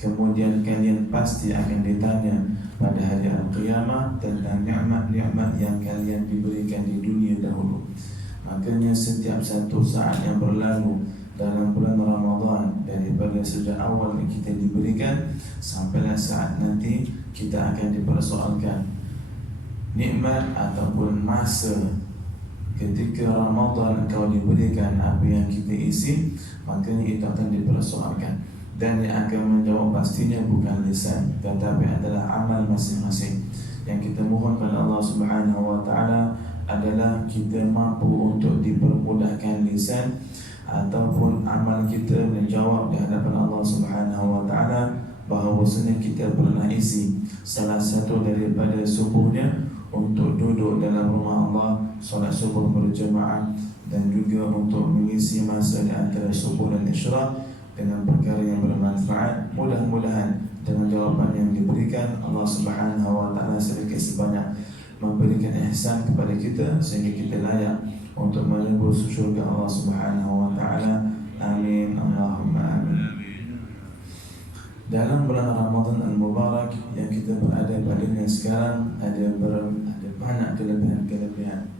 Kemudian kalian pasti akan ditanya pada hari al-qiyamah tentang nikmat-nikmat yang kalian diberikan di dunia dahulu. Makanya setiap satu saat yang berlalu dalam bulan Ramadan, daripada sejak awal kita diberikan sampailah saat nanti kita akan dipersoalkan nikmat ataupun masa ketika Ramadan engkau diberikan apa yang kita isi, makanya itu akan dipersoalkan. Dan yang akan menjawab pastinya bukan lisan, tetapi adalah amal masing-masing. Yang kita mohon pada Allah Subhanahu wa taala adalah kita mampu untuk dipermudahkan lisan ataupun amal kita menjawab di hadapan Allah Subhanahu wa taala bahawasanya kita pernah isi salah satu daripada subuhnya untuk duduk dalam rumah Allah, solat subuh berjemaah, dan juga untuk mengisi masa di antara subuh dan isyraq dengan perkara yang bermanfaat. Mudah-mudahan dengan jawapan yang diberikan Allah Subhanahu wa taala sedikit sebanyak memberikan ihsan kepada kita sehingga kita layak untuk menembus syurga Allah Subhanahu wa taala. Amin, Allahumma amin. Dalam bulan Ramadan al-Mubarak yang kita berada padanya sekarang ada banyak kelebihan-kelebihan.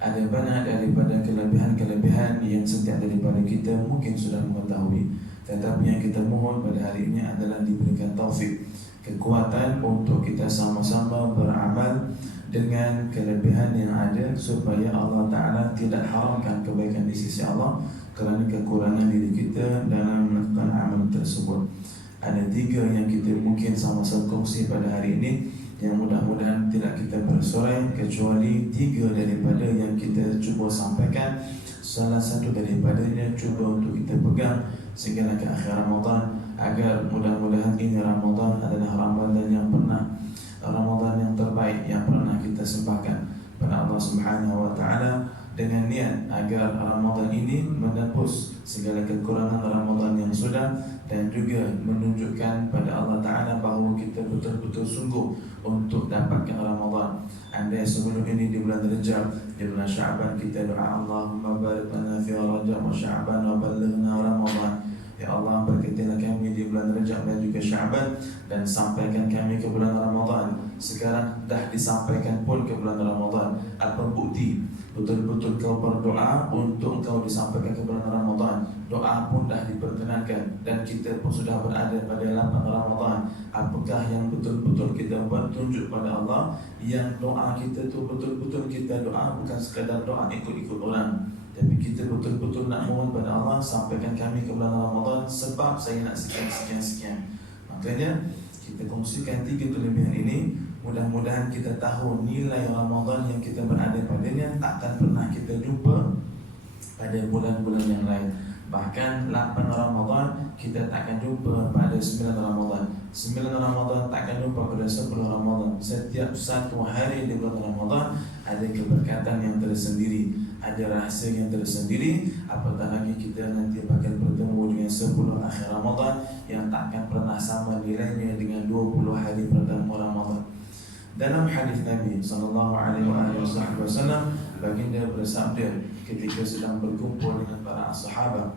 Ada banyak daripada kelebihan-kelebihan yang setiap daripada kita mungkin sudah mengetahui. Tetapi yang kita mohon pada hari ini adalah diberikan taufik, kekuatan untuk kita sama-sama beramal dengan kelebihan yang ada, supaya Allah Ta'ala tidak haramkan kebaikan di sisi Allah kerana kekurangan diri kita dalam melakukan amal tersebut. Ada 3 yang kita mungkin sama-sama kongsi pada hari ini, yang mudah-mudahan tidak kita bersorai kecuali 3 daripada yang kita cuba sampaikan. Salah satu daripadanya cuba untuk kita pegang sehingga ke akhir Ramadan, agar mudah-mudahan ini Ramadan adalah Ramadan yang terbaik yang pernah kita sembahkan pada Allah Subhanahu wa taala, dengan niat agar Ramadan ini menepus segala kekurangan Ramadan yang sudah, dan juga menunjukkan pada Allah Ta'ala bahawa kita betul-betul sungguh untuk dapatkan Ramadan. Andai sebelum ini di bulan Rajab, di bulan Sya'ban kita doa Allahumma barik lana fi Rajab wa Sya'ban wa ballighna Ramadan. Ya Allah, berkatilah kami di bulan Rajab dan juga Sya'ban, dan sampaikan kami ke bulan Ramadan. Sekarang dah disampaikan pun ke bulan Ramadan. Apa bukti betul-betul kau berdoa untuk kau disampaikan ke bulan Ramadan? Doa pun dah diperkenankan dan kita pun sudah berada pada 8 Ramadan. Apakah yang betul-betul kita buat tunjuk pada Allah yang doa kita tu betul-betul kita doa, bukan sekadar doa ikut-ikut orang, tapi kita betul-betul nak mohon pada Allah, sampaikan kami ke bulan Ramadan sebab saya nak sekian. Makanya kita kongsikan 3 kelebihan ini. Mudah-mudahan kita tahu nilai Ramadan yang kita berada padanya takkan pernah kita jumpa pada bulan-bulan yang lain. Bahkan 8 Ramadan kita takkan jumpa pada 9 Ramadan. 9 Ramadan takkan jumpa pada 10 Ramadan. Setiap satu hari di bulan Ramadan ada keberkatan yang tersendiri, ada rahsia yang tersendiri. Apatah lagi kita nanti bakal bertemu dengan 10 akhir Ramadan yang takkan pernah sama nilainya dengan 20 hari pertama Ramadan. Dalam hadis Nabi sallallahu alaihi wasallam, baginda bersabda ketika sedang berkumpul dengan para sahabat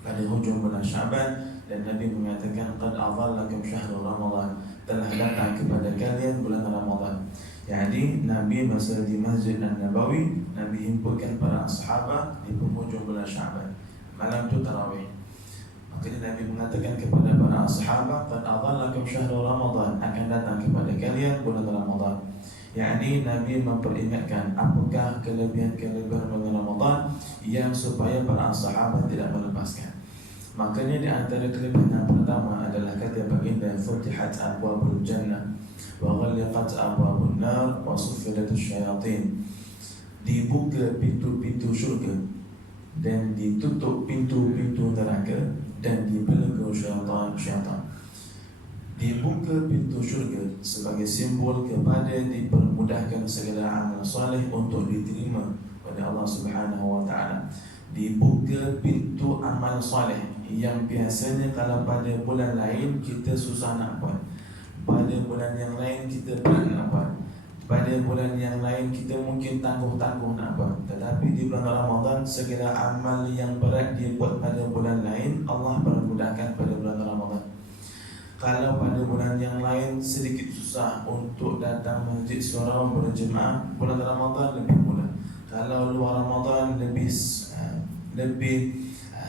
pada hujung bulan Sya'ban, dan Nabi mengatakan qad adhallakum syahrul Ramadan, telah datang kepada kalian bulan Ramadan. Jadi Nabi masa di Masjid An-Nabawi, Nabi himpunkan para sahabat di penghujung bulan Sya'ban. Malam itu tarawih. Makanya Nabi mengatakan kepada para sahabat, qad adhallakum syahrul Ramadan, akan datang kepada kalian bulan Ramadan. Yani Nabi memperingatkan apakah kelebihan-kelebihan bulan Ramadan yang supaya para sahabat tidak melepaskan. Makanya di antara kelebihan yang pertama adalah kata baginda, futihat abwabul jannah wa ghaliqat abwabun nar wa suffidatus syayatin. Dibuka pintu-pintu syurga dan ditutup pintu-pintu neraka dan dibelenggu syaitan. Dibuka pintu syurga sebagai simbol kepada dipermudahkan segala amal soleh untuk diterima pada Allah Subhanahu wa taala. Dibuka pintu amal soleh yang biasanya kalau pada bulan lain kita susah nak buat, pada bulan yang lain kita berat nak buat, pada bulan yang lain kita mungkin tangguh-tangguh nak buat, tetapi di bulan Ramadan segala amal yang berat dia buat pada bulan lain Allah permudahkan pada bulan Ramadan. Kalau pada bulan yang lain sedikit susah untuk datang masjid surau berjemaah, bulan Ramadan lebih mudah. Kalau luar Ramadan lebih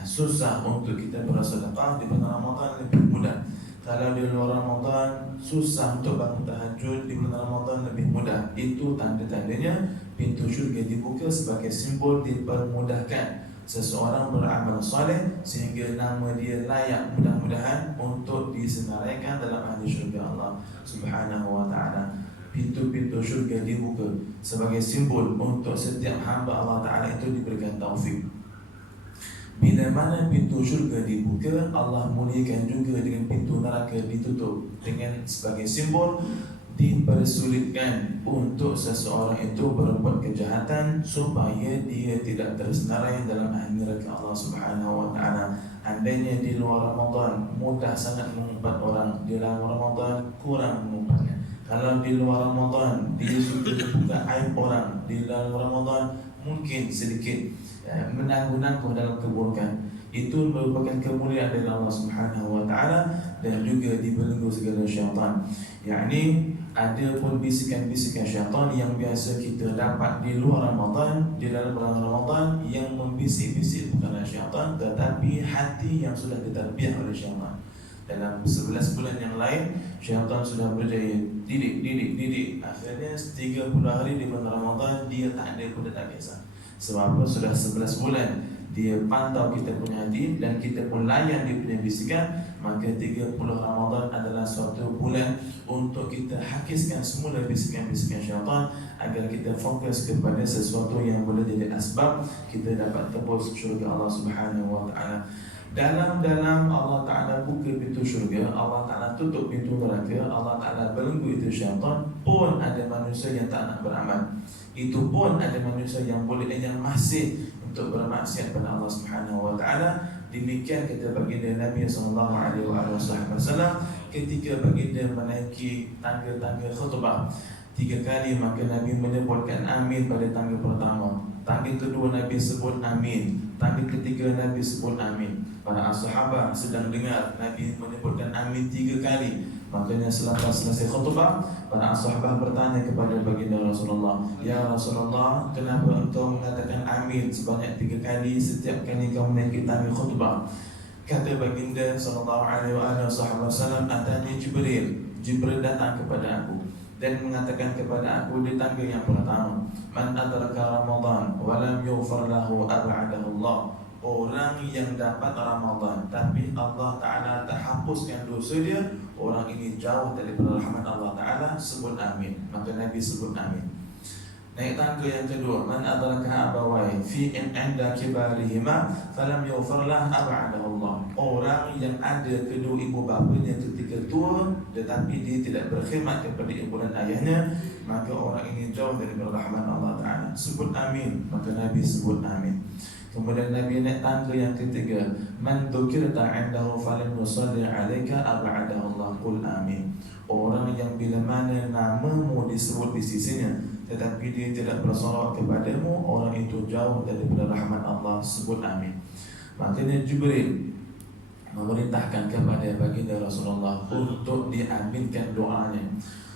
susah untuk kita bersedekah, di bulan Ramadan lebih mudah. Kalau di luar Ramadan susah untuk bangun tahajud, di bulan Ramadan lebih mudah. Itu tanda-tandanya pintu syurga dibuka sebagai simbol dipermudahkan seseorang beramal soleh sehingga nama dia layak mudah-mudahan untuk disenaraikan dalam ahli syurga Allah Subhanahu wa ta'ala. Pintu-pintu syurga dibuka sebagai simbol untuk setiap hamba Allah Ta'ala itu diberikan taufik. Bila mana pintu syurga dibuka, Allah muliakan juga dengan pintu neraka ditutup, dengan sebagai simbol dipersulitkan untuk seseorang itu berbuat kejahatan supaya dia tidak tersenarai dalam ahli neraka Allah Subhanahu wa ta'ala. Andainya di luar Ramadan mudah sangat mengumpat orang, di dalam Ramadan kurang mengumpatnya. Kalau di luar Ramadan dia suka buka aib orang, di dalam Ramadan mungkin sedikit menangguh-nangguh dalam keburukan. Itu merupakan kemuliaan dari Allah Subhanahu wa ta'ala dan juga dibelenggu segala syaitan. Yakni ada pun bisikan-bisikan syaitan yang biasa kita dapat di luar Ramadan, di dalam bulan Ramadan, yang membisik-bisik bukanlah syaitan tetapi hati yang sudah ditarbiyah oleh syaitan. Dalam 11 bulan yang lain syaitan sudah berjaya didik. Akhirnya 30 hari di bulan Ramadan dia tak ada pun tak kisah. Sebab apa? Sudah 11 bulan dia pantau kita punya hati dan kita pun layan dia punya bisikan. Maka 30 Ramadan adalah suatu bulan untuk kita hakiskan semula bisikan-bisikan syaitan agar kita fokus kepada sesuatu yang boleh jadi asbab kita dapat tebus syurga Allah Subhanahu wa ta'ala. Dalam Allah Ta'ala buka pintu syurga, Allah Ta'ala tutup pintu neraka, Allah Ta'ala belenggu itu syaitan. Pun ada manusia yang tak nak beramal, itu pun ada manusia yang boleh yang masih untuk bermaksiat pada Allah Subhanahu wa ta'ala. Demikian kata baginda Nabi sallallahu alaihi wasallam ketika baginda menaiki tangga-tangga khutbah 3 kali, maka Nabi menyebutkan amin pada tangga pertama, tangga kedua Nabi sebut amin, tangga ketiga Nabi sebut amin. Para sahabat sedang dengar Nabi menyebutkan amin 3 kali. Makanya selepas selesai khutbah, para sahabat bertanya kepada baginda Rasulullah, "Ya Rasulullah, kenapa engkau mengatakan amin sebanyak 3 kali setiap kali kau menaiki tangga khutbah?" Kata baginda sallallahu alaihi wasallam, "Atani Jibril datang kepada aku dan mengatakan kepada aku di tangga yang pertama, man adraka Ramadan wa lam yughfar lahu ab'adahu Allah." Orang yang dapat Ramadan tapi Allah Ta'ala tak hapuskan dosa dia, orang ini jauh daripada rahmat Allah Ta'ala. Sebut amin. Maka Nabi sebut amin. Naik tangga yang kedua, man adraka abawai fi inda kibarihima falam yughfarlah ab'adahu Allah. Orang yang ada kedua ibu bapanya ketika tua tetapi dia tidak berkhidmat kepada ibu dan ayahnya, maka orang ini jauh daripada rahmat Allah Ta'ala. Sebut amin. Maka Nabi sebut amin. Kemudian Nabi naik tangga yang ketiga, man dzukirta 'indahu falam yusalli 'alaika ab'adahu Allah. Qul amin. Orang yang bila mana namamu disebut di sisinya tetapi dia tidak bersolawat kepadamu, orang itu jauh daripada rahmat Allah. Sebut amin. Makanya Jibril memerintahkan kepada baginda Rasulullah untuk diaminkan doanya.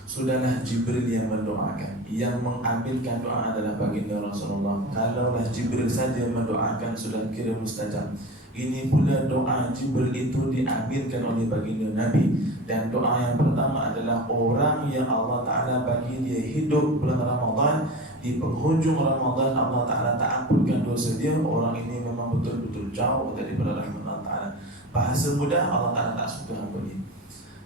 Sudahlah Jibril yang mendoakan, yang mengambilkan doa adalah baginda Rasulullah. Kalaulah Jibril saja mendoakan sudah kira mustajab. Ini pula doa Jibril itu diambilkan oleh baginda Nabi. Dan doa yang pertama adalah orang yang Allah Ta'ala bagi dia hidup bulan Ramadan, di penghujung Ramadan Allah Ta'ala tak ampunkan dosa dia, orang ini memang betul-betul jauh daripada rahmat Allah Ta'ala. Bahasa mudah, Allah Ta'ala tak suka hamba ni,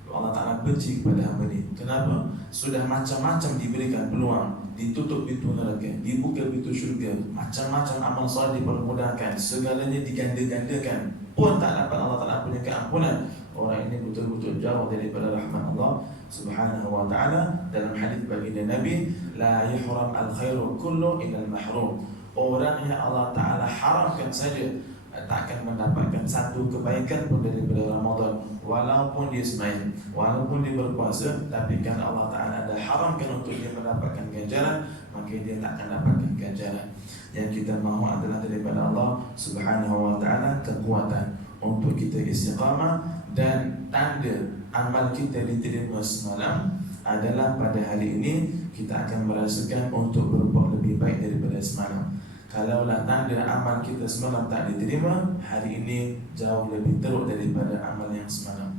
Allah Ta'ala benci kepada hamba ni. Kenapa? Sudah macam-macam diberikan peluang, ditutup pintu neraka, dibuka pintu syurga, macam-macam amal soleh dipermudahkan, segalanya diganda-gandakan, pun tak dapat Allah Ta'ala punya keampunan. Orang ini betul-betul jauh daripada rahmat Allah Subhanahu wa ta'ala. Dalam hadis baginda Nabi, la yuhram al-khairu kullu illa al-mahrum. Orang yang Allah Ta'ala haramkan saja tak akan mendapatkan satu kebaikan pun daripada Ramadan. Walaupun dia sembahyang, walaupun dia berpuasa, tapi kan Allah Ta'ala ada haramkan untuk dia mendapatkan ganjaran, maka dia tak akan dapatkan ganjaran. Yang kita mahu adalah daripada Allah Subhanahu Wa Ta'ala kekuatan untuk kita istiqamah. Dan tanda amal kita diterima semalam adalah pada hari ini kita akan merasakan untuk berbuat lebih baik daripada semalam. Kalaulah tanda amal kita semalam tak diterima, hari ini jauh lebih teruk daripada amal yang semalam.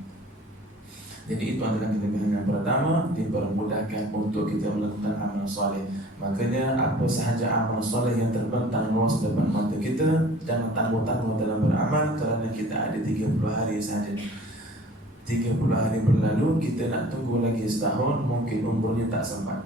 Jadi itu adalah kelebihan yang pertama, dipermudahkan untuk kita melakukan amal soleh. Makanya apa sahaja amal soleh yang terbentang luas depan mata kita, jangan tangguh-tangguh dalam beramal, kerana kita ada 30 hari sahaja. 30 hari berlalu, kita nak tunggu lagi setahun, mungkin umurnya tak sempat.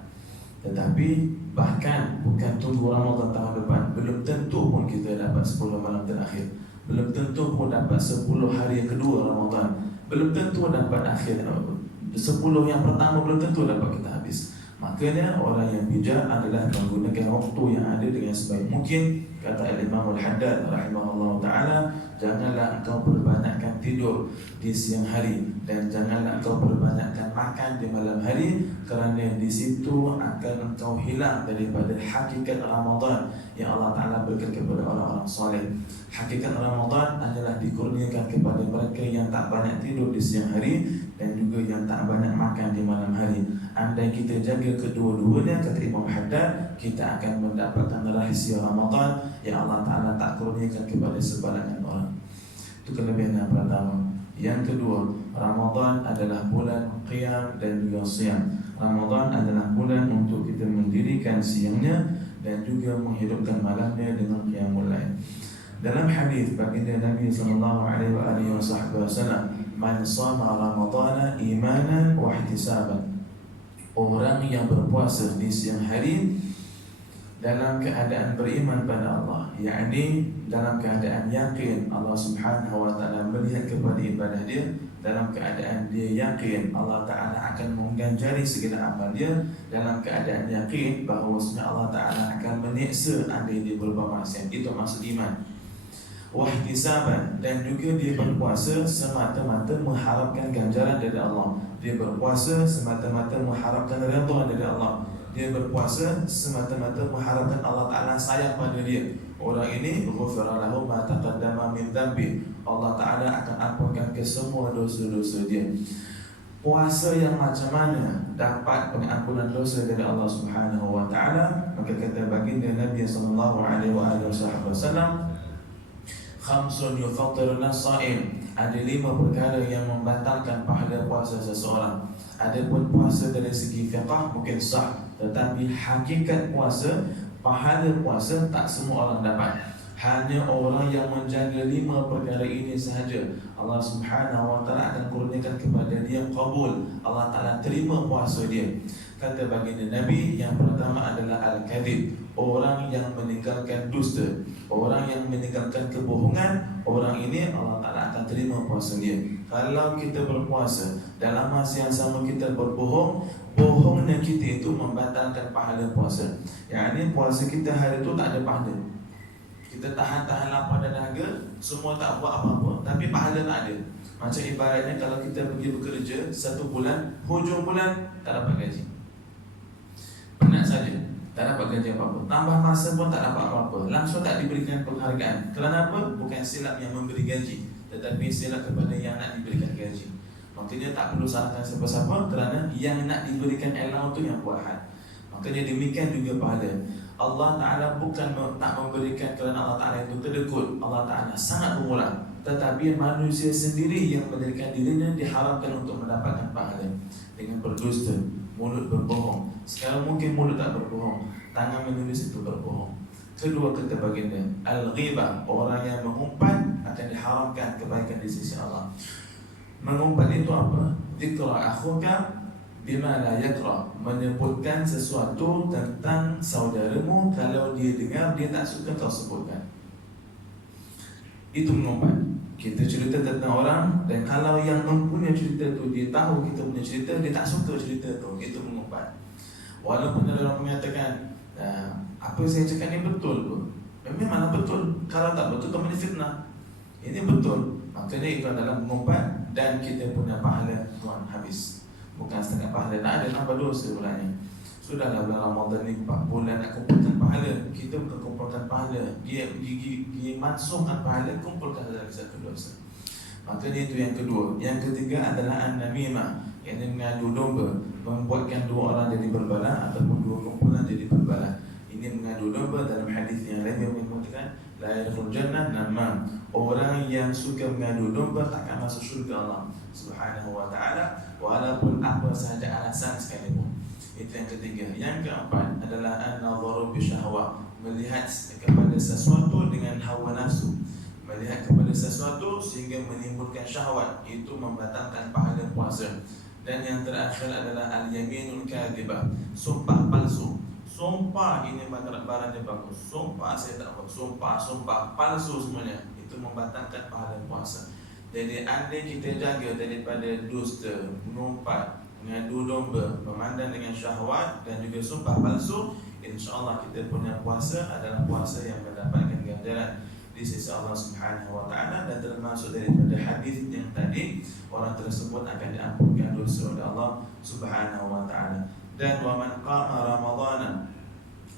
Tetapi bahkan bukan tunggu Ramadan tahun depan, belum tentu pun kita dapat 10 malam terakhir, belum tentu pun dapat 10 hari yang kedua Ramadan, belum tentu dapat akhir 10 yang pertama, belum tentu dapat kita habis. Makanya orang yang bijak adalah menggunakan waktu yang ada dengan sebaik mungkin. Kata Imam Al-Haddad rahimahullah ta'ala, janganlah engkau perbanyakkan tidur di siang hari, dan janganlah engkau perbanyakkan makan di malam hari, kerana di situ akan engkau hilang daripada hakikat Ramadan yang Allah Ta'ala berikan kepada orang-orang soleh. Hakikat Ramadan adalah dikurniakan kepada mereka yang tak banyak tidur di siang hari dan juga yang tak banyak makan di malam hari. Andai kita jaga kedua-duanya, kata Imam Haddad, kita akan mendapatkan rahsia Ramadan yang Allah Ta'ala tak kurniakan kepada sebarangan orang. Itu kelebihan yang pertama. Yang kedua, Ramadan adalah bulan qiyam dan juga siam. Ramadan adalah bulan untuk kita mendirikan siangnya dan juga menghidupkan malamnya dengan qiyamul lail. Dalam hadis baginda Nabi sallallahu alaihi wasallam, "Man shama Ramadhana imanan wa ihtisaban." Orang yang berpuasa di siang hari dalam keadaan beriman pada Allah, yakni dalam keadaan yakin Allah Subhanahu wa taala melihat kepada ibadah dia, dalam keadaan dia yakin Allah Ta'ala akan mengganjari segala amal dia, dalam keadaan yakin bahawasanya Allah Ta'ala akan menyeksa andai dia berbuat maksiat. Itu maksud iman. Wahtisaban, dan juga dia berpuasa semata-mata mengharapkan ganjaran dari Allah. Dia berpuasa semata-mata mengharapkan redha dari Allah. Dia berpuasa semata-mata mengharapkan Allah Ta'ala sayang pada dia. Orang ini ghufira lahu ma taqaddama min dhanbi, Allah Ta'ala akan ampunkan ke semua dosa-dosa dia. Puasa yang macam mana dapat pengampunan dosa dari Allah Subhanahu wa Ta'ala? Maka kata baginda Nabi sallallahu alaihi wasallam, khamsun yufattiruna as-sha'im, ada 5 perkara yang membatalkan pahala puasa seseorang. Adapun puasa dari segi fiqh mungkin sah, tetapi hakikat puasa, pahala puasa tak semua orang dapat. Hanya orang yang menjaga 5 perkara ini sahaja Allah Subhanahu wa Ta'ala akan kurniakan kepada dia qabul, Allah Ta'ala terima puasa dia. Kata baginda Nabi, yang pertama adalah al-kadhib, orang yang meninggalkan dusta, orang yang meninggalkan kebohongan. Orang ini Allah Ta'ala akan terima puasa dia. Kalau kita berpuasa dalam masa yang sama kita berbohong, bohongnya kita itu membatalkan pahala puasa. Yang ini puasa kita hari itu tak ada pahala. Kita tahan-tahan lapar dan dahaga, semua tak buat apa-apa, tapi pahala tak ada. Macam ibaratnya kalau kita pergi bekerja 1 bulan, hujung bulan tak dapat gaji, penat saja, tak dapat gaji apa-apa. Tambah masa pun tak dapat apa-apa, langsung tak diberikan penghargaan. Kerana apa? Bukan silap yang memberi gaji, tetapi silap kepada yang nak diberikan gaji. Maknanya tak perlu salahkan siapa-siapa, kerana yang nak diberikan allowance tu yang buat hal. Maknanya demikian juga pahala. Allah Ta'ala bukan tak memberikan kerana Allah Ta'ala itu kedekut. Allah Ta'ala sangat pemurah, tetapi manusia sendiri yang menjadikan dirinya diharapkan untuk mendapatkan pahala dengan berdusta, mulut berbohong. Sekarang mungkin mulut tak berbohong, tangan menulis itu berbohong. Kedua, kata baginda, al-ghibah, orang yang mengumpat akan diharamkan kebaikan di sisi Allah. Mengumpat itu apa? Dzikra akhuka bima la yakra, menyebutkan sesuatu tentang saudaramu, kalau dia dengar dia tak suka kau sebutkan. Itu mengumpat. Kita cerita tentang orang, dan kalau yang mempunyai cerita tu dia tahu kita punya cerita, dia tak suka cerita tu, itu mengumpat. Walaupun ada orang mengatakan apa saya cakap ni betul pun, memanglah betul. Kalau tak betul, kau fitnah. Ini betul. Makanya itu adalah mengumpat dan kita punya pahala Tuhan habis. Bukan setengah pahala, tak ada tambah dosa pulanya. Sudahlah bulan Ramadan ni 4 bulan nak kumpulkan pahala. Kita bukan kumpulkan pahala, dia masukkan pahala, kumpulkan dalam satu dosa. Makanya itu yang kedua. Yang ketiga adalah an-namimah, yang mengadu domba, membuatkan dua orang jadi berbala ataupun dua kumpulan jadi berbala. Ini mengadu domba. Dalam hadis yang lain yang mengatakan la yadkhul jannah namam. Orang yang suka mengadu domba takkan masuk syurga Allah Subhanahu wa taala walaupun apa sahaja alasan sekalipun. Itu yang ketiga. Yang keempat adalah an-nadharu bi syahwah, melihat kepada sesuatu dengan hawa nafsu. Melihat kepada sesuatu sehingga menimbulkan syahwat, itu membatalkan pahala puasa. Dan yang terakhir adalah al-yaminul kadhibah, sumpah palsu. Sumpah ini barangnya bagus, sumpah saya tak bagus, sumpah palsu semuanya, itu membatalkan pahala puasa. Jadi andai kita jaga daripada dusta, mengumpat, mengadu domba, memandang dengan syahwat dan juga sumpah palsu, insya-Allah kita punya puasa adalah puasa yang mendapatkan ganjaran di sisi Allah Subhanahu wa taala. Dan termasuk daripada hadis yang tadi, orang tersebut akan diampunkan dosa oleh Allah Subhanahu wa taala. Dan wa man qama ramadhana,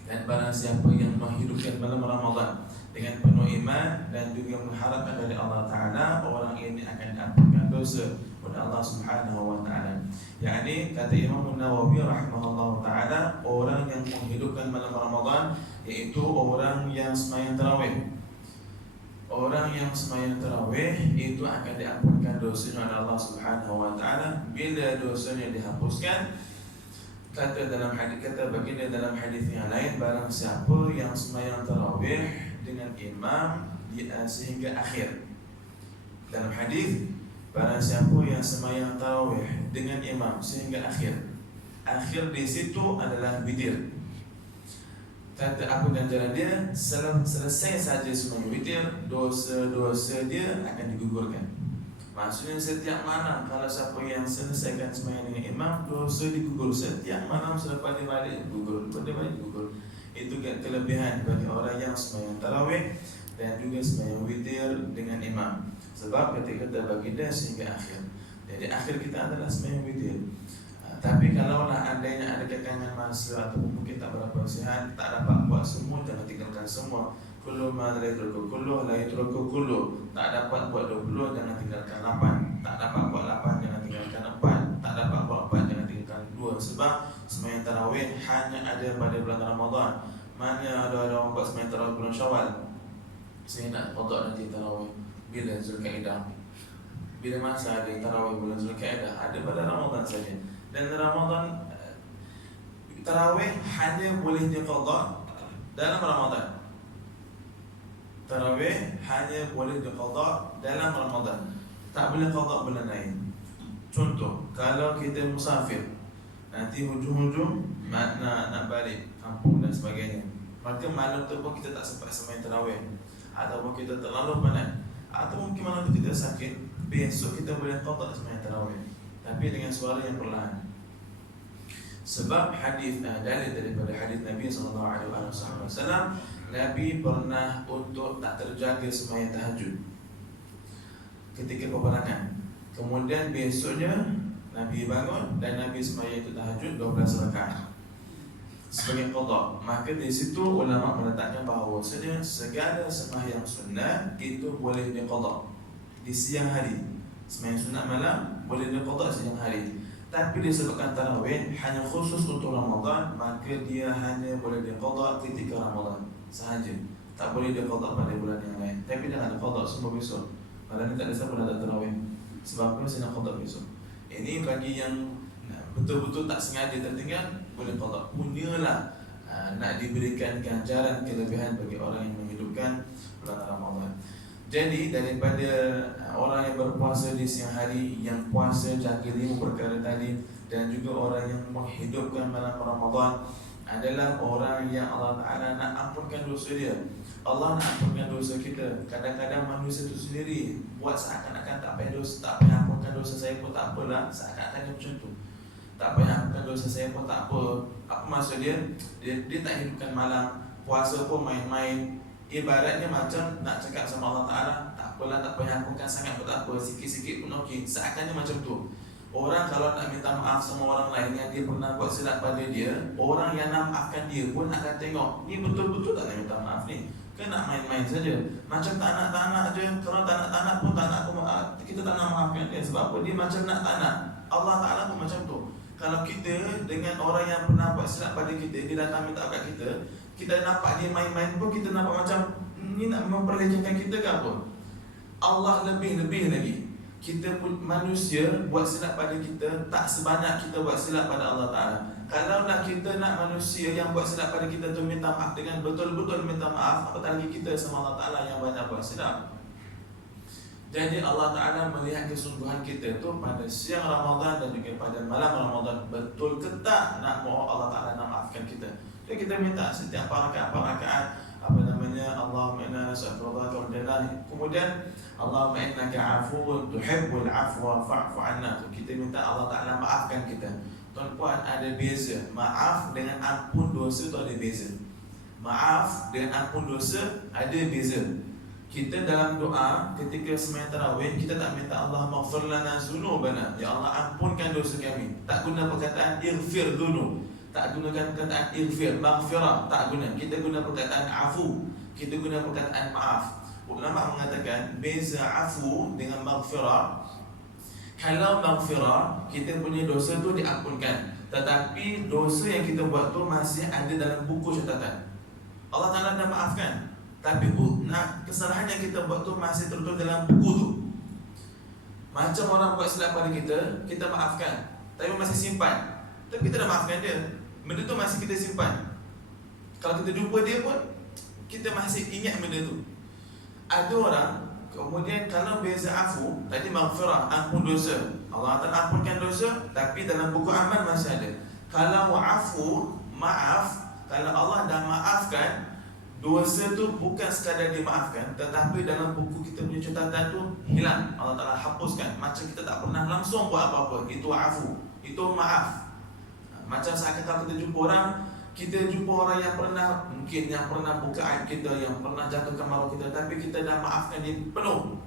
dan barang siapa yang menghidupkan malam Ramadan dengan penuh iman dan juga mengharapkan dari Allah taala, orang ini akan diampunkan dosa oleh Allah Subhanahu wa taala. Yakni kata Imam Nawawi rahimahullah taala, orang yang menghidupkan malam Ramadan yaitu orang yang sembahyang tarawih. Orang yang sembahyang tarawih itu akan diampunkan dosanya oleh Allah Subhanahu wa taala. Bila dosanya dihapuskan, kata baginda dalam hadis yang lain, barang siapa yang sembahyang tarawih dengan imam sehingga akhir. Dalam hadis, barang siapa yang sembahyang tarawih dengan imam sehingga akhir. Akhir di situ adalah witir. Kata apa ganjaran dia? Selesai saja sembahyang witir, dosa-dosa dia akan digugurkan. Maksudnya setiap malam kalau siapa yang selesaikan sembahyang dengan imam, dosa digugur. Setiap malam selepas dia balik gugur, gugur. Itu kelebihan bagi orang yang sembahyang tarawih dan juga sembahyang witir dengan imam. Sebab ketika baginda sehingga akhir. Jadi akhir kita adalah sembahyang witir. Tapi kalaulah andainya ada kekangan masa ataupun mungkin tak berapa sihat, tak dapat buat semua, jangan tinggalkan semua. Kullu ma la yatruku kullu la yatruku kullu. Tak dapat buat 20, jangan tinggalkan 8. Tak dapat buat 8, jangan tinggalkan 4. Tak dapat buat 4, jangan tinggalkan 2. Sebab sembahyang tarawih hanya ada pada bulan Ramadan. Mana ada orang buat sembahyang tarawih bulan Syawal. Saya nak qada nanti tarawih bila Zulkaidah. Bila masa ada tarawih bulan Zulkaidah? Ada pada Ramadan saja. Dan Ramadan tarawih hanya boleh diqada dalam Ramadan. Tarawih hanya boleh diqada dalam Ramadan, tak boleh qada bulan lain. Contoh, kalau kita musafir, nanti hujung-hujung nak balik kampung dan sebagainya, maka malam tu pun kita tak sempat sembahyang tarawih, ataupun kita terlalu penat, atau mungkin malam tu kita sakit, besok kita boleh qada sembahyang tarawih, tapi dengan suara yang perlahan. Sebab hadis dalil daripada hadis Nabi SAW, Nabi pernah untuk tak terjaga sembahyang tahajud ketika peperangan. Kemudian besoknya Nabi bangun dan Nabi sembahyang itu tahajud 12 rakaat sebagai qada. Maka di situ ulama meletakkan bahawasanya segala sembahyang sunat itu boleh diqada di siang hari. Sembahyang sunat malam boleh diqada siang hari. Tapi disebutkan tarawih hanya khusus untuk Ramadan, maka dia hanya boleh diqada ketika Ramadan sahaja. Tak boleh diqada pada bulan yang lain. Tapi jangan diqada semua besok. Malam ni tak ada siapa nak tarawih. Sebab apa saya nak qada besok. Ini bagi yang betul-betul tak sengaja tertinggal, boleh qada. Punyalah nak diberikan ganjaran kelebihan bagi orang yang menghidupkan bulan Ramadan. Jadi daripada orang yang berpuasa di siang hari, yang puasa jaga 5 perkara tadi, dan juga orang yang menghidupkan malam Ramadan, adalah orang yang Allah Ta'ala nak ampunkan dosa dia. Allah nak ampunkan dosa kita. Kadang-kadang manusia itu sendiri buat seakan-akan tak payah dosa, tak payah ampunkan dosa saya pun tak apalah. Seakan-akan macam tu, tak payah ampunkan dosa saya pun tak apa. Apa maksud dia? Dia tak hidupkan malam, puasa pun main-main. Ibaratnya macam nak cakap sama Allah Ta'ala, tak apalah, tak payah ampunkan sangat pun tak apa, sikit-sikit pun okey. Seakannya macam tu. Orang kalau nak minta maaf sama orang lain yang dia pernah buat silap pada dia, orang yang nak maafkan dia pun akan tengok, ni betul-betul tak nak minta maaf ni, kan nak main-main saja. Macam tak nak je. Kalau tak nak pun tak nak maaf. Kita tak nak maafkan dia. Sebab apa? Dia macam nak tak nak. Allah Ta'ala pun macam tu. Kalau kita dengan orang yang pernah buat silap pada kita, dia datang minta kat kita, kita nampak dia main-main pun kita nampak macam ni nak memperlecehkan kita ke apa? Allah lebih-lebih lagi. Kita pun manusia buat silap pada kita tak sebanyak kita buat silap pada Allah Ta'ala. Kalau nak kita nak manusia yang buat silap pada kita tu minta maaf dengan betul-betul minta maaf, apatah lagi kita sama Allah Ta'ala yang banyak buat silap. Jadi Allah Ta'ala melihat kesungguhan kita tu pada siang Ramadan dan juga pada malam Ramadan, betul ke tak nak mohon Allah Ta'ala nak maafkan kita. Jadi kita minta setiap rakaat Allahumma inna nas'aluka ridhaka wal jannah. Kemudian Allahumma innaka 'afuwun tuhibbul 'afwa fa'fu 'anna. Kita minta Allah Ta'ala maafkan kita. Tuan-puan, ada beza. Maaf dengan ampun dosa tu ada beza. Maaf dengan ampun dosa ada beza. Kita dalam doa ketika sembahyang tarawih, kita tak minta Allahumma ighfir lana dzunubana, ya Allah ampunkan dosa kami. Tak guna perkataan ighfir dzunub, tak gunakan perkataan ighfir, maghfirah, tak guna. Kita guna perkataan afu, kita guna perkataan maaf. Ulama mengatakan beza afu dengan maghfirah. Kalau maghfirah, kita punya dosa tu diampunkan, tetapi dosa yang kita buat tu masih ada dalam buku catatan. Allah Ta'ala dah maafkan, tapi kesalahan yang kita buat tu masih tertulis dalam buku tu. Macam orang buat silap pada kita, kita maafkan, tapi masih simpan. Tapi kita dah maafkan dia, benda tu masih kita simpan. Kalau kita jumpa dia pun, kita masih ingat benda tu. Ada orang, kemudian kalau beza afu, tadi maghfirah, ampun dosa, Allah Ta'ala ampunkan dosa, tapi dalam buku amal masih ada. Kalau afu, maaf, kalau Allah dah maafkan, dosa tu bukan sekadar dimaafkan, tetapi dalam buku kita punya catatan tu hilang. Allah Ta'ala hapuskan, macam kita tak pernah langsung buat apa-apa. Itu afu, itu maaf. Macam seakan kalau kita jumpa orang, kita jumpa orang yang pernah, mungkin yang pernah buka aib kita, yang pernah jatuhkan maruah kita, tapi kita dah maafkan dia penuh.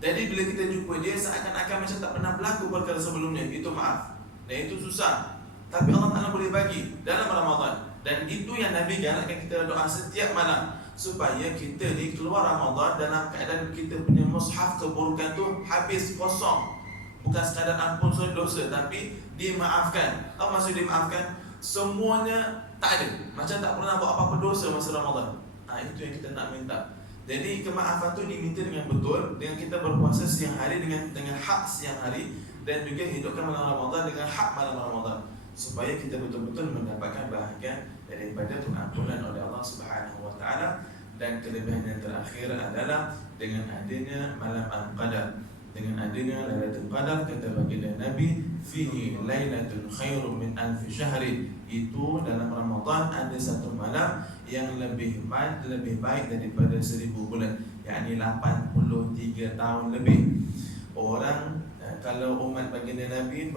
Jadi bila kita jumpa dia, seakan-akan macam tak pernah berlaku perkara sebelumnya. Itu maaf. Dan itu susah, tapi Allah Ta'ala boleh bagi dalam Ramadan. Dan itu yang Nabi galakkan kita doa setiap malam, supaya kita ni keluar Ramadan dalam keadaan kita punya mushaf keburukan tu habis, kosong. Bukan sekadar ampun dosa, tapi dimaafkan. Apa maksud dimaafkan? Semuanya tak ada, macam tak pernah buat apa-apa dosa masa Ramadan. Itu yang kita nak minta. Jadi kemaafan tu diminta dengan betul, dengan kita berpuasa siang hari dengan hak siang hari, dan juga hidupkan malam Ramadan dengan hak malam Ramadan, supaya kita betul-betul mendapatkan bahagian daripada pengampunan oleh Allah Subhanahu wa Ta'ala. Dan kelebihan yang terakhir adalah dengan adanya malam Al-Qadar, dengan adanya Lailatul Qadar, kata baginda Nabi, fihi lailatun khairum min alfi syahrin. Itu dalam Ramadan ada satu malam yang lebih baik daripada 1000 bulan, yakni 83 tahun lebih. Orang kalau umat baginda Nabi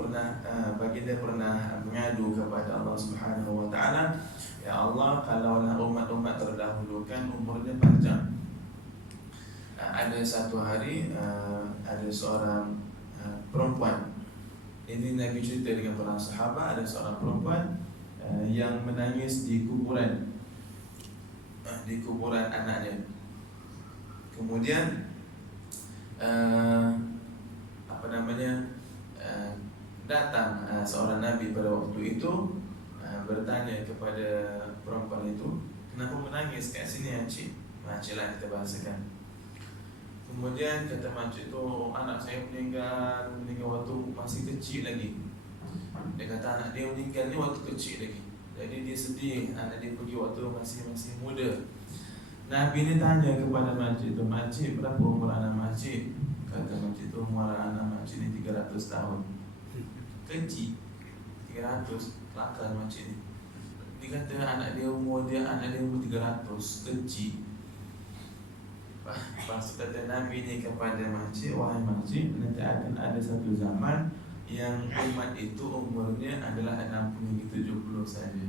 baginda pernah mengadu kepada Allah Subhanahu wa Ta'ala, ya Allah, kalaulah umat-umat terdahulukan umurnya panjang. Ada satu hari ada seorang perempuan, ini Nabi cerita dengan para sahabat, ada seorang perempuan yang menangis di kuburan anaknya. Kemudian datang seorang Nabi pada waktu itu, bertanya kepada perempuan itu, kenapa menangis kat sini Encik? Encik lah kita bahasakan. Kemudian kata makcik tu, anak saya meninggal waktu masih kecil lagi. Dia kata anak dia meninggal ni waktu kecil lagi, jadi dia sedih anak dia pergi waktu masih muda. Nabi ni tanya kepada makcik tu, makcik berapa umur anak makcik? Kata makcik tu, umur anak makcik ni 300 tahun. Kecil 300, kelakar makcik ni. Dia kata anak dia umur 300, kecil. Lepas tu kata Nabi ni kepada makcik, wahai makcik, nanti akan ada satu zaman yang umat itu umurnya adalah 60-70 saja.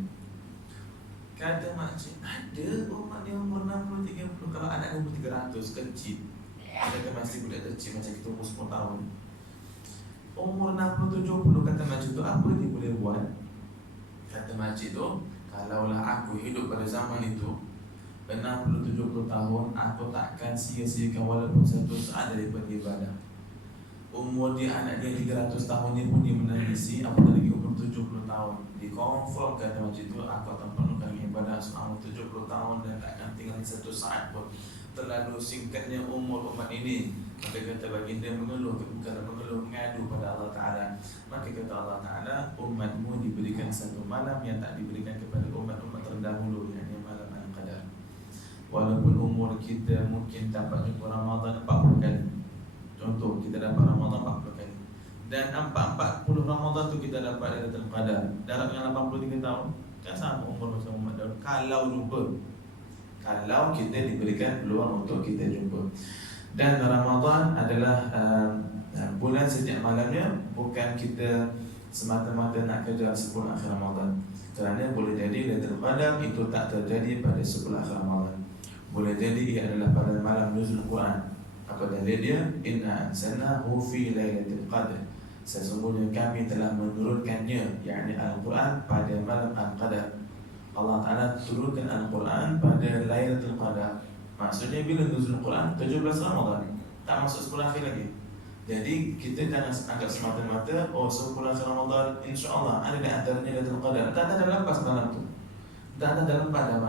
Kata makcik, ada umat yang umur 60-30, kalau anak umur 300, kecil. Kita masih budak kecil macam kita umur 10 tahun. Umur 60-70 kata makcik tu apa dia boleh buat? Kata makcik tu, kalaulah aku hidup pada zaman itu 60-70 tahun, aku takkan sia-siakan walaupun satu saat daripada ibadah. Umur dia, anak dia 300 tahun ni pun dia menangisi, apatah lagi umur 70 tahun. Dia confirm kata macam tu, aku akan penuhkan ibadah selama 70 tahun dan takkan tinggal satu saat pun. Terlalu singkatnya umur umat ini. Maka kata baginda mengeluh, bukan mengeluh, mengadu pada Allah Ta'ala. Maka kata Allah Ta'ala, umatmu diberikan satu malam yang tak diberikan kepada umat-umat terdahulu, yakni malam Al-Qadar. Walaupun umur kita mungkin dapat jumpa Ramadan 40 kali. Contoh, kita dapat Ramadan 40 kali, dan 40 Ramadan tu kita dapat Lailatul Qadar. Dalam yang 83 tahun, kan sama umur macam umat Daud. Kalau jumpa, kalau kita diberikan peluang untuk kita jumpa. Dan Ramadan adalah bulan setiap malamnya, bukan kita semata-mata nak kejar 10 akhir Ramadan. Kerana boleh jadi Lailatul Qadar itu tak terjadi pada 10 akhir Ramadan. Boleh jadi ia adalah pada malam nuzul Quran. Apa dalil dia? Inna anzalnahu fi lailatul qadr. Sesungguhnya kami telah menurunkannya, yakni Al-Quran, pada malam Al-Qadar. Allah Ta'ala turunkan Al-Quran pada Lailatul Qadar. Maksudnya bila nuzul Quran 17 Ramadan, tak masuk 10 akhir lagi. Jadi kita jangan anggap semata-mata 10 akhir Ramadan insya-Allah ada di antaranya Lailatul Qadar. Tak ada dalam pas malam tu. Tak ada dalam pada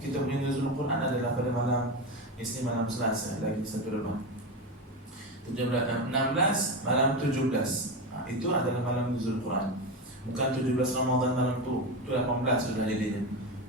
kita punya nuzul Quran adalah pada malam Isnin, malam Selasa, lagi satu lebih 16 malam 17. Itu adalah malam nuzul Quran. Bukan 17 Ramadan malam tu 18 sudah jadinya.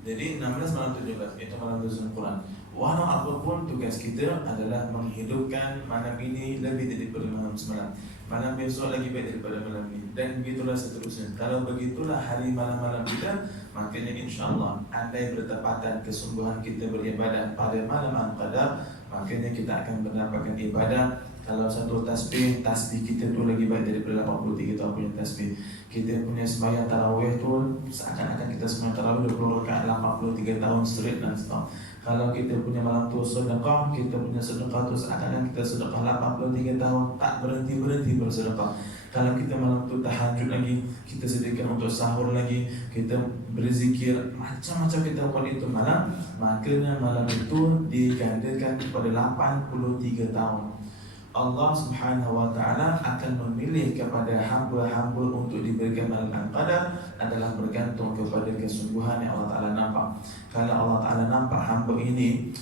Jadi 16 malam 17 itu malam nuzul Quran. Walau apapun tugas kita adalah menghidupkan malam ini lebih daripada malam semalam. Malam besok lagi baik daripada malam ini. Dan begitulah seterusnya. Kalau begitulah hari malam-malam kita, makanya insya-Allah andai bertepatan kesungguhan kita beribadah pada malam Al-Qadar, makanya kita akan mendapatkan ibadah. Kalau satu tasbih kita tu lagi baik daripada 83 tahun punya tasbih. Kita punya sembahyang tarawih tu seakan-akan kita sembahyang tarawih 20 rakaat 83 tahun straight dan stop. Kalau kita punya malam tu sedekah, kita punya sedekah tu seakan-akan kita sedekah 83 tahun, tak berhenti-berhenti bersedekah. Kalau kita malam tu tahajud lagi, kita sediakan untuk sahur lagi, kita berzikir, macam-macam kita buat itu malam, makanya malam itu digandakan kepada 83 tahun. Allah Subhanahu wa Ta'ala akan memilih kepada hamba-hamba untuk diberikan malam Al-Qadar adalah bergantung kepada kesungguhan yang Allah Ta'ala nampak. Kalau Allah Ta'ala nampak hamba ini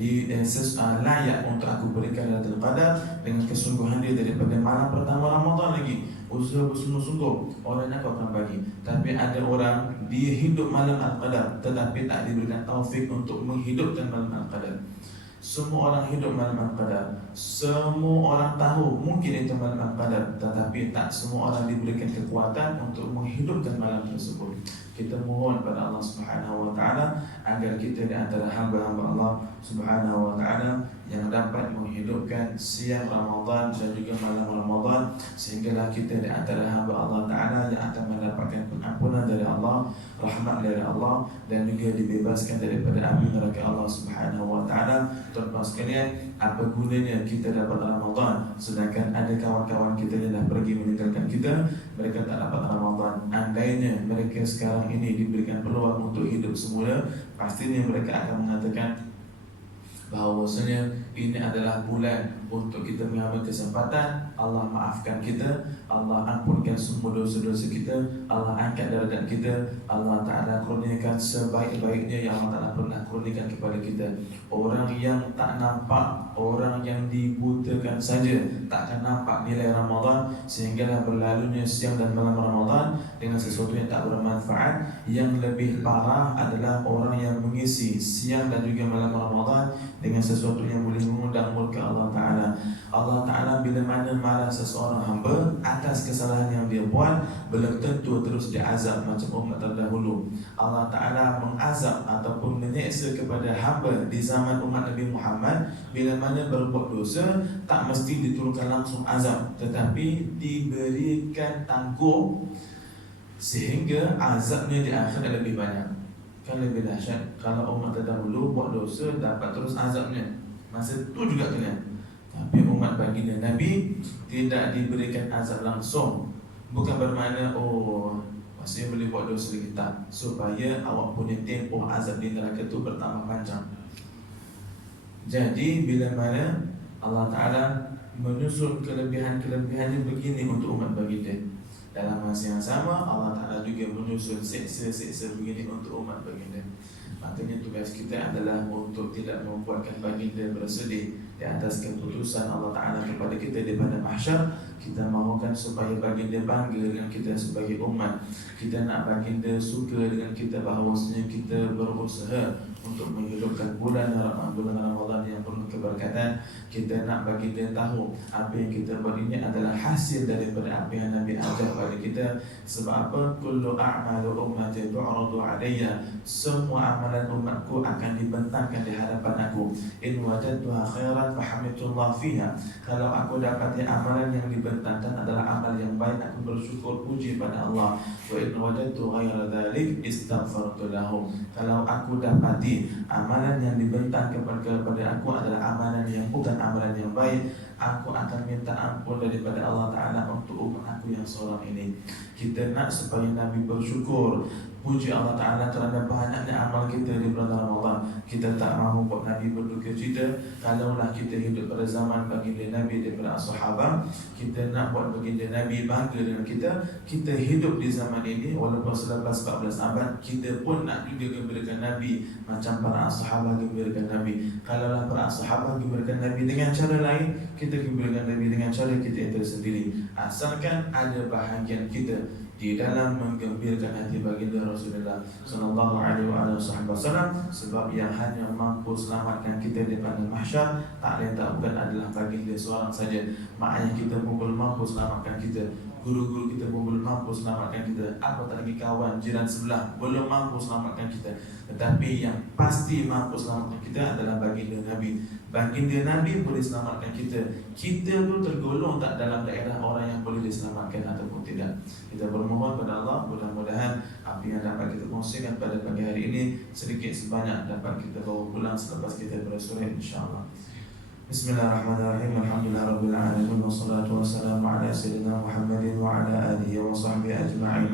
layak untuk aku berikan Lailatul Qadar dengan kesungguhan dia daripada malam pertama Ramadan lagi, usaha bersungguh-sungguh, orangnya aku akan bagi. Tapi ada orang dia hidup malam Al-Qadar tetapi tak diberikan taufik untuk menghidupkan malam Al-Qadar. Semua orang hidup malam Al-Qadar, semua orang tahu mungkin itu malam Al-Qadar, tetapi tak semua orang diberikan kekuatan untuk menghidupkan malam tersebut. Kita mohon pada Allah Subhanahu wa Ta'ala agar kita di antara hamba-hamba Allah Subhanahu wa Ta'ala yang dapat menghidupkan siang Ramadan dan juga malam Ramadan, sehinggalah kita di antara hamba Allah Ta'ala yang akan mendapatkan pengampunan dari Allah, rahmat dari Allah, dan juga dibebaskan daripada api neraka Allah Subhanahu wa Ta'ala. Tuan-tuan sekalian, apa gunanya kita dapat Ramadan sedangkan ada kawan-kawan kita yang dah pergi meninggalkan kita, mereka tak dapat Ramadan. Andainya mereka sekarang ini diberikan peluang untuk hidup semula, pastinya mereka akan mengatakan bahawasanya ini adalah bulan untuk kita mengambil kesempatan. Allah maafkan kita, Allah ampunkan semua dosa-dosa kita, Allah angkat derajat kita, Allah Ta'ala kurniakan sebaik-baiknya yang Allah Ta'ala pernah kurniakan kepada kita. Orang yang tak nampak, orang yang dibutakan saja tak akan nampak nilai Ramadan, sehinggalah berlalunya siang dan malam Ramadan dengan sesuatu yang tak bermanfaat. Yang lebih parah adalah orang yang mengisi siang dan juga malam Ramadan dengan sesuatu yang boleh mengundang murka Allah Ta'ala. Allah Ta'ala bila mana marah seseorang hamba atas kesalahan yang dia buat, belum tentu terus diazab macam umat terdahulu. Allah Ta'ala mengazab ataupun menyeksa kepada hamba di zaman umat Nabi Muhammad bila mana berbuat dosa, tak mesti diturunkan langsung azab, tetapi diberikan tangguh sehingga azabnya di akhirat lebih banyak. Kan lebih dahsyat kalau umat terdahulu buat dosa dapat terus azabnya, masa tu juga kena. Tapi umat baginda Nabi tidak diberikan azab langsung. Bukan bermakna masih boleh buat dosa lagi, tak. Supaya awak punya tempoh azab di neraka itu bertambah panjang. Jadi bila mana Allah Ta'ala menyusun kelebihan-kelebihannya begini untuk umat baginda, dalam masa yang sama Allah Ta'ala juga menyusun seksa-seksa begini untuk umat baginda. Maknanya tugas kita adalah untuk tidak membuatkan baginda bersedih di atas keputusan Allah Ta'ala kepada kita di pada mahsyar. Kita mahukan supaya baginda bangga dengan kita sebagai umat. Kita nak baginda suka dengan kita bahawasanya kita berusaha untuk menghidupkan bulan Ramadan yang penuh keberkatan. Kita nak baginda tahu apa yang kita buat ini adalah hasil daripada apa yang Nabi ajar pada kita. Sebab apa? Kullu a'malu ummati tu'radu alayya, semua amalan umatku akan dibentangkan di hadapan aku. In wajadtuha khairan fahamidullah fiha, kalau aku dapati amalan yang dibentangkan adalah amal yang baik, aku bersyukur puji pada Allah. Wa in wajadtu ghaira dzalik istaghfartu lahu, kalau aku dapati amalan yang dibentang kepada aku adalah amalan yang bukan amalan yang baik, aku akan minta ampun daripada Allah Ta'ala untuk umat aku yang seorang ini. Kita nak supaya Nabi bersyukur, puji Allah Ta'ala kerana banyaknya amal kita di bulan Ramadan. Kita tak mahu buat Nabi berduka cita. Kalaulah kita hidup pada zaman baginda Nabi daripada sahabat, kita nak buat baginda Nabi bangga dengan kita. Kita hidup di zaman ini walaupun selepas 14 abad, kita pun nak juga gembirakan Nabi macam para sahabat gembirakan Nabi. Kalaulah para sahabat gembirakan Nabi dengan cara lain, kita gembirakan Nabi dengan cara kita itu sendiri. Asalkan ada bahagian kita di dalam menggembirakan hati baginda Rasulullah sallallahu alaihi wasallam, sebab yang hanya mampu selamatkan kita di padang mahsyar tak lain tak bukan adalah baginda seorang saja. Mak ayah kita pun belum mampu selamatkan kita, guru-guru kita pun belum mampu selamatkan kita, apatah lagi kawan jiran sebelah belum mampu selamatkan kita. Tetapi yang pasti mampu selamatkan kita adalah baginda Nabi. Baginda Nabi boleh selamatkan kita. Kita tu tergolong tak dalam daerah orang yang boleh diselamatkan ataupun tidak. Kita bermohon pada Allah, mudah-mudahan apa yang dapat kita kongsikan pada pagi hari ini sedikit sebanyak dapat kita bawa pulang selepas kita bersolat, insya-Allah. Bismillahirrahmanirrahim. Alhamdulillahirabbil alamin, wassalatu wassalamu ala sayyidina Muhammadin wa ala alihi wa sahbihi ajma'in.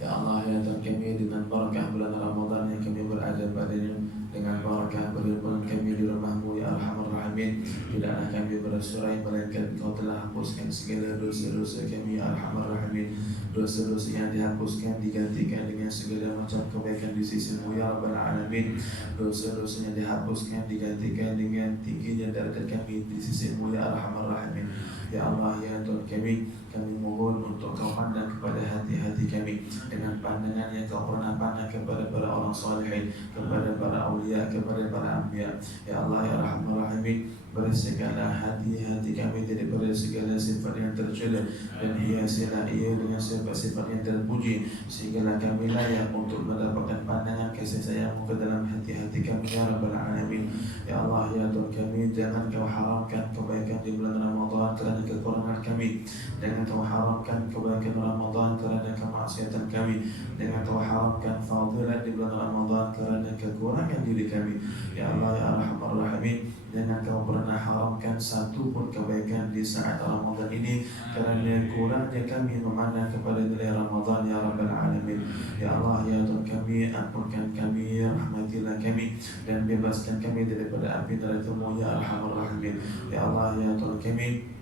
Ya Allah, ya Tuhan kami, dengan barakah bulan Ramadan yang kami berada padanya, dengan barakah berlimpah kami di rumah-Mu ya Arhamar Rahimin, tidaklah kami bersorai melainkan Engkau telah hapuskan segala dosa-dosa kami ya Arhamar Rahimin. Dosa-dosa yang dihapuskan digantikan dengan segala macam kebaikan di sisi-Mu ya Rabbal Alamin. Dosa-dosa yang dihapuskan digantikan dengan tingginya derajat kami di sisi-Mu ya Arhamar Rahimin. Ya Allah, ya Tuhan kami mohon untuk Kau pandang kepada hati-hati kami dengan pandangan yang Kau pernah pandang kepada para orang saleh, kepada para aulia, kepada para anbiya. Ya Allah, ya Rahman Rahimin, bersihkanlah hati-hati kami daripada segala sifat yang tercela, dan hiasilah ia dengan sifat-sifat yang terpuji, sehinggalah kami layak untuk mendapatkan pandangan kasih sayang-Mu ke dalam hati-hati kami ya Rabbal Alamin. Ya Allah, ya Tuhan kami, jangan Kau haramkan kebaikan di bulan Ramadan kerana kekurangan kami. Jangan Kau haramkan kebaikan Ramadan kerana kemaksiatan kami. Jangan Kau haramkan fadilat di bulan Ramadan kerana kekurangan diri kami. Ya Allah, ya Arhamar Rahimin, jangan Kau pernah haramkan satu pun kebaikan di saat Ramadan ini kerana kurangnya kami memandang kepada nilai Ramadan ya Rabbal Alamin. Ya Allah, ya Tuhan kami, ampunkan kami, rahmatilah kami, dan bebaskan kami daripada api neraka-Mu ya Arhamar Rahimin. Ya Allah, ya Tuhan kami,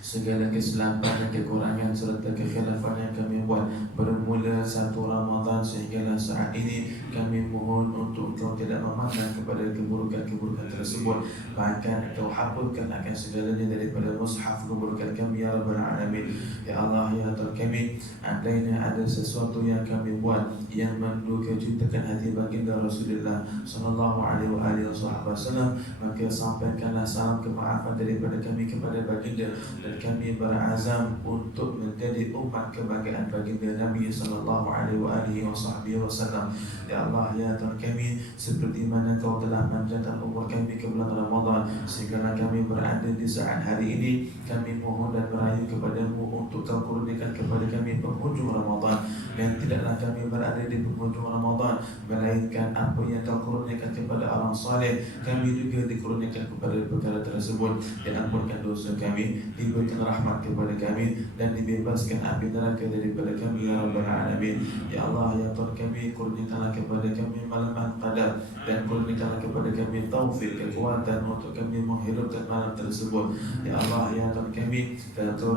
segala kesilapan dan kekurangan serta kekhilafan yang kami buat bermula 1 Ramadan sehinggalah saat ini, kami mohon untuk Engkau tidak memandang kepada keburukan-keburukan tersebut, bahkan Engkau hapuskan akan segalanya daripada mushaf keburukan kami ya Rabbal Alamin. Ya Allah, ya Tuhan kami, andainya ada sesuatu yang kami buat yang menduka citakan hati baginda Rasulullah sallallahu alaihi wasallam, maka sampaikanlah salam kemaafan daripada kami kepada baginda, dan kami berazam untuk menjadi umat kebahagiaan baginda Nabi sallallahu alaihi wasallam. Ya Allah, ya Tuhan kami, seperti mana Kau telah panjangkan umur kami ke bulan Ramadan sehingga kami berada di saat hari ini, kami mohon dan merayu kepada-Mu untuk Kau kurniakan kepada kami penghujung Ramadan, dan tidaklah kami berada di penghujung Ramadan melainkan apa yang Kau kurniakan kepada orang saleh, kami juga dikurniakan kepada perkara tersebut. Diampunkan dosa kami, diberikan rahmat kepada kami, dan dibebaskan api neraka daripada kami ya Rabbal Alamin. Ya Allah, ya Tuhan kami, kurniakanlah kepada kami malam Qadar, dan kurniakanlah kepada kami taufik, kekuatan untuk kami menghidupkan malam tersebut. Ya Allah, ya Tuhan kami,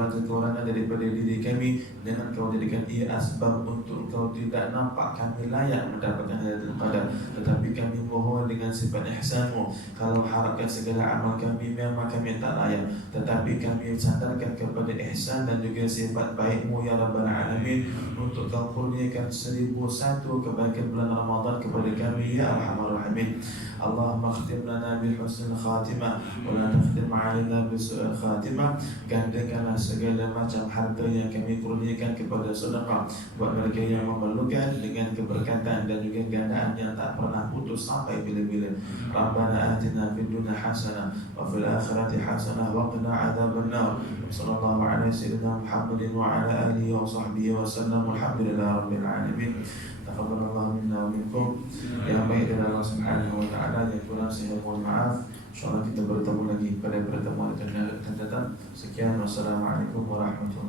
kekurangan daripada diri kami jangan Kau jadikan ia asbab untuk Kau tidak nampak kami layak mendapatkan Lailatul Qadar, tetapi kami mohon dengan sifat ihsan-Mu, kalau harapkan segala amal kami memang kami tak layak, tetapi kami sandarkan kepada ihsan dan juga sifat baik-Mu ya Rabbal Alamin, untuk Kau kurniakan 1001 kebaikan bulan Ramadan kepada kami ya Arhamar Rahimin. Allahumma khtim lana bi husnil khatimah wa la takhtim alaina bi su'il khatimah. Gandakanlah segala macam harta yang kami kurniakan kepada sedekah buat mereka yang memerlukan dengan keberkatan dan juga gandaan yang tak pernah putus sampai bila-bila. Rabbana atina fid dunya hasanah wa fil akhirati hasanah wa qina adzabannar. Sallallahu alaihi sayyidina Muhammadin wa ala alihi wa sahbihi wa sallam. Alhamdulillahi rabbil alamin. Taqabbalallahu minna wa minkum. Yang baik dari Allah Subhanahu wa taala, yang kurang saya mohon maaf. InsyaAllah kita bertemu lagi pada pertemuan yang akan datang. Sekian, wassalamualaikum warahmatullahi wabarakatuh.